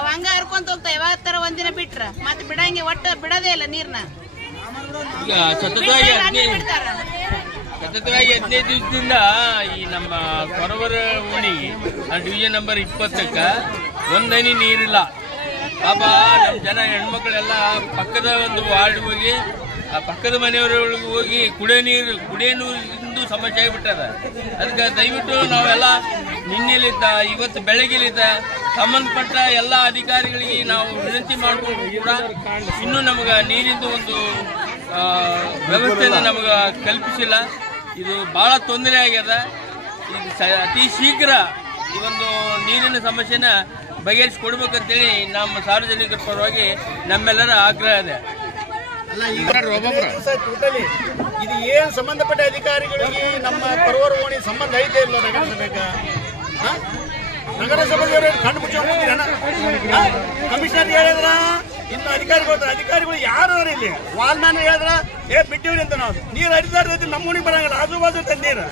ಅವ ಹಂಗ ಹರ್ಕೊಂತ ಹೋಗ್ತಾ ಯಾವತ್ತರ ಒಂದಿನ ಬಿಟ್ರ ಮತ್ತೆ ಬಿಡಂಗೆ ಒಟ್ಟ ಬಿಡದೇ ಇಲ್ಲ ನೀರ್ನ. ಈಗ ಸತತವಾಗಿ 15 ದಿವಸದಿಂದ ಈ ನಮ್ಮ ಕೊರವರ ಓಣಿಗೆ ಡಿವಿಷನ್ ನಂಬರ್ 20ಕ್ಕ ಒಂದನಿ ನೀರಿಲ್ಲ. ಪಾಪ ನಮ್ಮ ಜನ ಹೆಣ್ಮಕ್ಳೆಲ್ಲ ಪಕ್ಕದ ಒಂದು ವಾರ್ಡ್ ಹೋಗಿ ಆ ಪಕ್ಕದ ಮನೆಯವರೊಳಗೆ ಹೋಗಿ ಕುಡಿಯೋ ನೀರಿಂದು ಸಮಸ್ಯೆ ಆಗಿಬಿಟ್ಟದ. ಅದಕ್ಕೆ ದಯವಿಟ್ಟು ನಾವೆಲ್ಲ ನಿನ್ನೆಲಿದ್ದ ಇವತ್ತು ಬೆಳಗ್ಗೆಲಿದ್ದ ಸಂಬಂಧಪಟ್ಟ ಎಲ್ಲ ಅಧಿಕಾರಿಗಳಿಗೆ ನಾವು ವಿನಂತಿ ಮಾಡಿಕೊಂಡು ಕೂಡ ಇನ್ನೂ ನಮಗೆ ನೀರಿಂದು ಒಂದು ವ್ಯವಸ್ಥೆಯನ್ನು ನಮಗೆ ಕಲ್ಪಿಸಿಲ್ಲ. ಇದು ಬಹಳ ತೊಂದರೆ ಆಗ್ಯದ. ಇದು ಅತಿ ಶೀಘ್ರ ಈ ಒಂದು ನೀರಿನ ಸಮಸ್ಯೆನ ಬಗೆಹರಿಸಿಕೊಡ್ಬೇಕಂತೇಳಿ ನಮ್ಮ ಸಾರ್ವಜನಿಕರ ಪರವಾಗಿ ನಮ್ಮೆಲ್ಲರ ಆಗ್ರಹ ಇದೆ. ಇದು ಏನು ಸಂಬಂಧಪಟ್ಟ ಅಧಿಕಾರಿಗಳಿಗೆ ನಮ್ಮ ಕೊರವರ ಓಣಿ ಸಂಬಂಧ ಐತೆ ಇಲ್ಲ ನಗರಸಭೆಗೆ? ನಗರಸಭೆಯವರು ಕಣ್ಣು ಮುಚ್ಚಿನ ಕಮಿಷನರ್ ಹೇಳಿದ್ರ ಇನ್ನು ಅಧಿಕಾರಿಗಳು ಯಾರು ಇಲ್ಲಿ ವಾಲ್ ಮ್ಯಾನ್ ಹೇಳಿದ್ರ ಬಿಟ್ಟಿವ್ರಿ ಅಂತ ನಾವು ನೀರು ಹರಿದಾರ ನಮ್ಮ ಓಣಿಗೆ ಬರಂಗಿಲ್ಲ, ಆಜು ಬಾಜು ಅಂತ ನೀರು.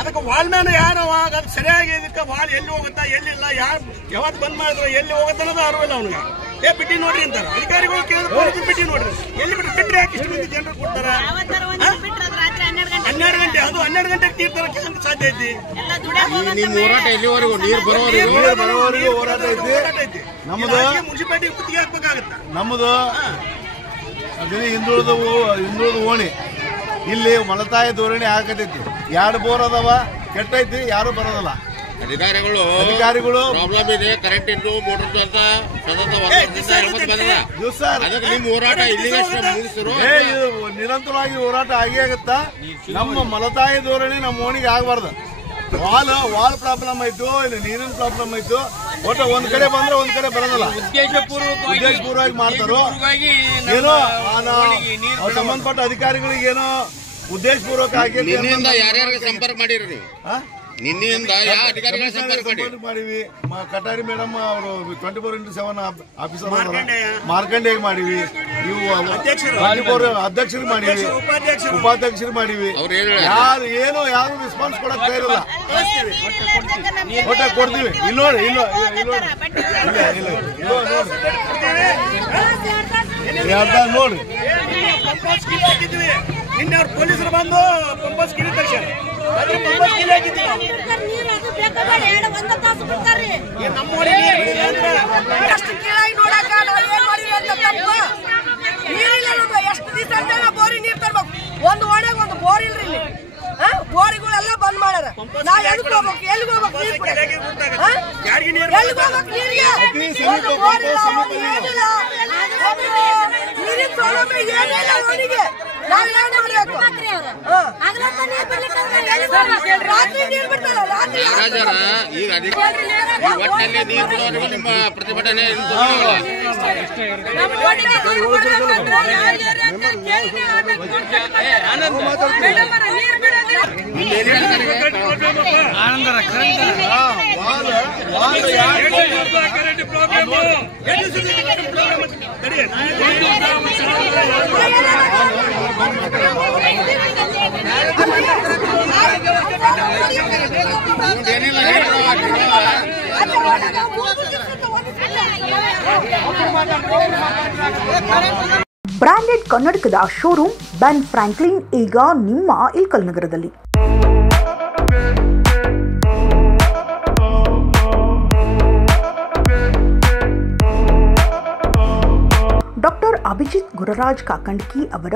ಅದಕ್ಕೆ ವಾಲ್ ಮ್ಯಾನ್ ಯಾರವ ಅದಕ್ಕೆ ಸರಿಯಾಗಿ ಇದಕ್ಕೆ ವಾಲ್ ಎಲ್ಲಿ ಹೋಗುತ್ತಾ ಎಲ್ಲಿಲ್ಲ ಯಾರು ಯಾವತ್ತು ಬಂದ್ ಮಾಡಿದ್ರು ಎಲ್ಲಿ ಹೋಗುತ್ತೆ ಅನ್ನೋದು ಅರಿವಿಲ್ಲ ಅವನಿಗೆ. ಬಿಟ್ಟಿ ನೋಡ್ರಿ ಅಂತಾರೆ ಅಧಿಕಾರಿಗಳು ಕೇಳಿದ್ರೆ ಬಿಟ್ಟಿ ನೋಡ್ರಿ ಎಲ್ಲಿ ಬಿಟ್ರೆ ಯಾಕೆ ಇಷ್ಟು ಮಂದಿ ಜನರು ಕೊಡ್ತಾರ? 12 ಗಂಟೆ ಅದು 12 ಗಂಟೆಗೆ ನೀರು ತರಕ್ಕೆ ಸಾಧ್ಯ ಐತಿ. ನಿಮ್ಮ ಹೋರಾಟ ಎಲ್ಲಿವರೆಗೂ ನೀರು ಬರೋವರೆಗೂ ಹೋರಾಟ ಐತಿ. ನಮ್ಮದು ಮುನ್ಸಿಪಾಲಿಟಿ ಗುತ್ತಿಗೆ ಹಾಕ್ಬೇಕಾಗತ್ತ. ನಮ್ಮದು ಅದೇ ಹಿಂದುಳಿದ ಓಣಿ ಇಲ್ಲಿ ಮಲತಾಯಿ ಧೋರಣೆ ಹಾಕತೈತಿ. 2 ಬೋರ್ ಅದಾವ, ಕೆಟ್ಟೈತಿ, ಯಾರು ಬರೋದಲ್ಲ. ಅಧಿಕಾರಿಗಳು ಪ್ರಾಬ್ಲಮ್ ಇದೆ, ಕರೆಂಟ್ ಇದ್ದು ಮೋಟರ್ ನಿಮ್ಮ ಹೋರಾಟ ನಿರಂತರವಾಗಿ ಹೋರಾಟ ಆಗೇ ಆಗತ್ತ. ನಮ್ಮ ಮಲತಾಯಿ ಧೋರಣೆ ನಮ್ಮ ಓಣಿಗೆ ಆಗಬಾರ್ದು. ವಾಲ್ ಪ್ರಾಬ್ಲಮ್ ಆಯ್ತು, ಇಲ್ಲಿ ನೀರಿನ ಪ್ರಾಬ್ಲಮ್ ಆಯ್ತು. ಒಟ್ಟು ಒಂದ್ ಕಡೆ ಬಂದ್ರೆ ಒಂದ್ ಕಡೆ ಬರೋದಲ್ಲ. ಉದ್ದೇಶಪೂರ್ವಕವಾಗಿ ಮಾಡ್ತಾರೋ ಏನೋ ಸಂಬಂಧಪಟ್ಟ ಅಧಿಕಾರಿಗಳಿಗೆ ಏನೋ ಉದ್ದೇಶಪೂರ್ವಕ ಆಗಿ ಯಾರ್ಯಾರಿಗೆ ಸಂಪರ್ಕ ಮಾಡಿರಿ ನೀವು? ನಿನ್ನೆಯಿಂದ ಯಾವ ಅಧಿಕಾರಿಗಳ ಸಂಪರ್ಕ ಮಾಡಿವಿ? ಕಟಾರಿ ಮೇಡಮ್ ಅವರು 24x7 ಆಫೀಸರ್ ಮಾರ್ಕಂಡೇಗೆ ಮಾಡಿವಿ, ಇವು ಅಧ್ಯಕ್ಷರಿಗೆ ಮಾಡಿವಿ, ಉಪಾಧ್ಯಕ್ಷರಿಗೆ ಮಾಡಿವಿ. ಯಾರು ರೆಸ್ಪಾನ್ಸ್ ಕೊಡಕ್ ತಯಾರಿಲ್ಲ. ಒಟ್ಟ ಕೊಡ್ತೀವಿ. ಇಲ್ಲಿ ನೋಡಿ ನೋಡ್ರಿ ನಿನ್ನೆ ಅವ್ರು ಪೊಲೀಸರು ಬಂದು ಪಂಪಾಸ್ ಕಿವಿ ತರ್ಸ್ಯಾರ. ಎಷ್ಟು ದಿವಸ ಬೋರಿ ನೀರ್ ತರ್ಬೇಕು. ಒಂದು ಒಣಗ ಒಂದು ಬೋರ್ ಇಲ್ರಿ ಇಲ್ಲಿ. ಬೋರಿಗಳೆಲ್ಲ ಬಂದ್ ಮಾಡ್ಯಾರ. ನಾವ್ ಎಲ್ಲಿಗೆ ಹೋಗ್ಬೇಕು? ಎಲ್ಲಿಗೆ ಹೋಗ್ಬೇಕು? ನೀರಿನ ಸೌಲಭ್ಯ ಏನಿಲ್ಲ ಅವನಿಗೆ. ನಾವ್ ಏನ್ ಮಾಡ್ಬೇಕು? ರಾತ್ರಿ ನೀರ್ ಬಿಡ್ತಾರ. ಈಗ ಒಟ್ಟಿನಲ್ಲಿ ನೀರು ಬಿಡೋರಿಗೆ ನಿಮ್ಮ ಪ್ರತಿಭಟನೆ ಬ್ರಾಂಡೆಡ್ ಕನ್ನಡಕದ ಶೋರೂಮ್ ಬೆನ್ ಫ್ರಾಂಕ್ಲಿನ್ ಈಗ ನಿಮ್ಮ ಇಲ್ಕಲ್ ನಗರದಲ್ಲಿ. ಡಾಕ್ಟರ್ ಅಭಿಜಿತ್ ಗುರರಾಜ್ ಕಾಕಂಡ್ಕಿ ಅವರ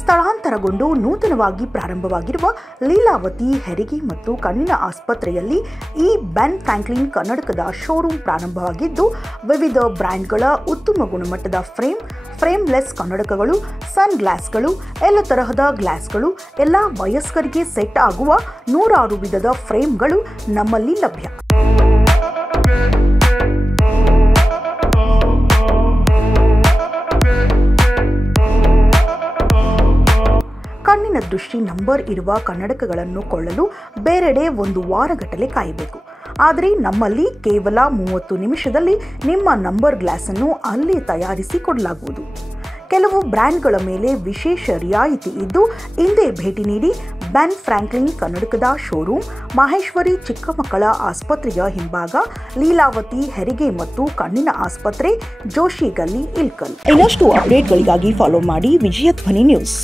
ಸ್ಥಳಾಂತರಗೊಂಡು ನೂತನವಾಗಿ ಪ್ರಾರಂಭವಾಗಿರುವ ಲೀಲಾವತಿ ಹೆರಿಗೆ ಮತ್ತು ಕಣ್ಣಿನ ಆಸ್ಪತ್ರೆಯಲ್ಲಿ ಈ ಬೆನ್ ಫ್ರಾಂಕ್ಲಿನ್ ಕನ್ನಡಕದ ಶೋರೂಮ್ ಪ್ರಾರಂಭವಾಗಿದ್ದು, ವಿವಿಧ ಬ್ರ್ಯಾಂಡ್ಗಳ ಉತ್ತಮ ಗುಣಮಟ್ಟದ ಫ್ರೇಮ್ಲೆಸ್ ಕನ್ನಡಕಗಳು, ಸನ್ ಗ್ಲಾಸ್ಗಳು, ಎಲ್ಲ ತರಹದ ಗ್ಲಾಸ್ಗಳು, ಎಲ್ಲ ವಯಸ್ಕರಿಗೆ ಸೆಟ್ ಆಗುವ 106 ವಿಧದ ಫ್ರೇಮ್ಗಳು ನಮ್ಮಲ್ಲಿ ಲಭ್ಯ. ಕಣ್ಣಿನ ದೃಷ್ಟಿ ನಂಬರ್ ಇರುವ ಕನ್ನಡಕಗಳನ್ನು ಕೊಳ್ಳಲು ಬೇರೆಡೆ 1 ವಾರಗಟ್ಟಲೆ ಕಾಯಬೇಕು. ಆದರೆ ನಮ್ಮಲ್ಲಿ ಕೇವಲ 30 ನಿಮಿಷದಲ್ಲಿ ನಿಮ್ಮ ನಂಬರ್ ಗ್ಲಾಸನ್ನು ಅಲ್ಲೇ ತಯಾರಿಸಿ ಕೊಡಲಾಗುವುದು. ಕೆಲವು ಬ್ರ್ಯಾಂಡ್ಗಳ ಮೇಲೆ ವಿಶೇಷ ರಿಯಾಯಿತಿ ಇದ್ದು, ಹಿಂದೆ ಭೇಟಿ ನೀಡಿ ಬೆನ್ ಫ್ರಾಂಕ್ಲಿನ್ ಕನ್ನಡಕದ ಶೋರೂಮ್, ಮಹೇಶ್ವರಿ ಚಿಕ್ಕ ಮಕ್ಕಳ ಆಸ್ಪತ್ರೆಯ ಹಿಂಭಾಗ, ಲೀಲಾವತಿ ಹೆರಿಗೆ ಮತ್ತು ಕಣ್ಣಿನ ಆಸ್ಪತ್ರೆ, ಜೋಶಿ ಗಲ್ಲಿ, ಇಲ್ಕಲ್. ಇನ್ನಷ್ಟು ಅಪ್ಡೇಟ್ಗಳಿಗಾಗಿ ಫಾಲೋ ಮಾಡಿ ವಿಜಯ ಧ್ವನಿ ನ್ಯೂಸ್.